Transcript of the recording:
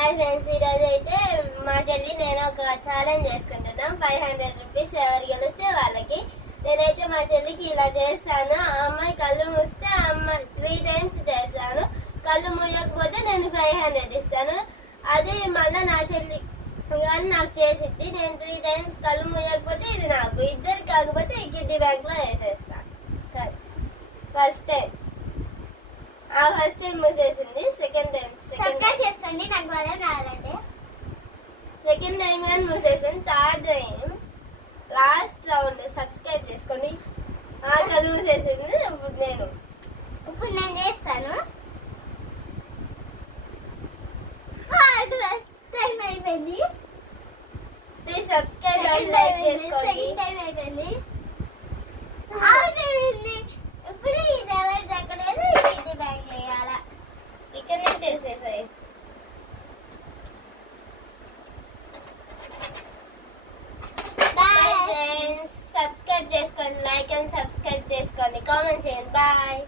Hi friends, ఈరోజు అయితే మా చెల్లి నేను ఒక ఛాలెంజ్ చేసుకుంటున్నాం. 500 రూపీస్ ఎవరు గెలిస్తే వాళ్ళకి. నేనైతే మా చెల్లికి ఇలా చేస్తాను. ఆ అమ్మాయి కళ్ళు మూస్తే ఆ అమ్మాయి 3 టైమ్స్ చేస్తాను. కళ్ళు మూయకపోతే నేను 500 ఇస్తాను. అది మళ్ళీ నా చెల్లి కానీ నాకు చేసిద్ది. నేను 3 టైమ్స్ కళ్ళు మూయకపోతే ఇది నాకు, ఇద్దరు కాకపోతే ఈ కిడ్డీ బ్యాంక్ లో వేసేస్తాను. ఫస్ట్ టైం మూసేసింది. సెకండ్ టైం చేసుకోండి, నాకు బాగా రావాలంటే. సెకండ్ టైం కానీ మూసేసింది. Third time last round subscribe చేసుకోండి. ఆకలి మూసేసింది. ఇప్పుడు నేను చేస్తాను. ఫస్ట్ టైం అయిపోయింది. ప్లీజ్ సబ్స్క్రైబ్ అండ్ లైక్ చేసుకోండి. సెకండ్ టైం అయిపోయింది. అవుట్ అయింది. ఇప్పుడు ఇది ఎవరి దక్కలేదు, ఇది బ్యాంక్ వేయాలా? ఇక్కడనే చేసేసాయి. బాయ్ ఫ్రెండ్స్, సబ్స్క్రైబ్ చేసుకోండి, లైక్ అండ్ సబ్స్క్రైబ్ చేసుకోండి, కామెంట్ చేయండి. బాయ్.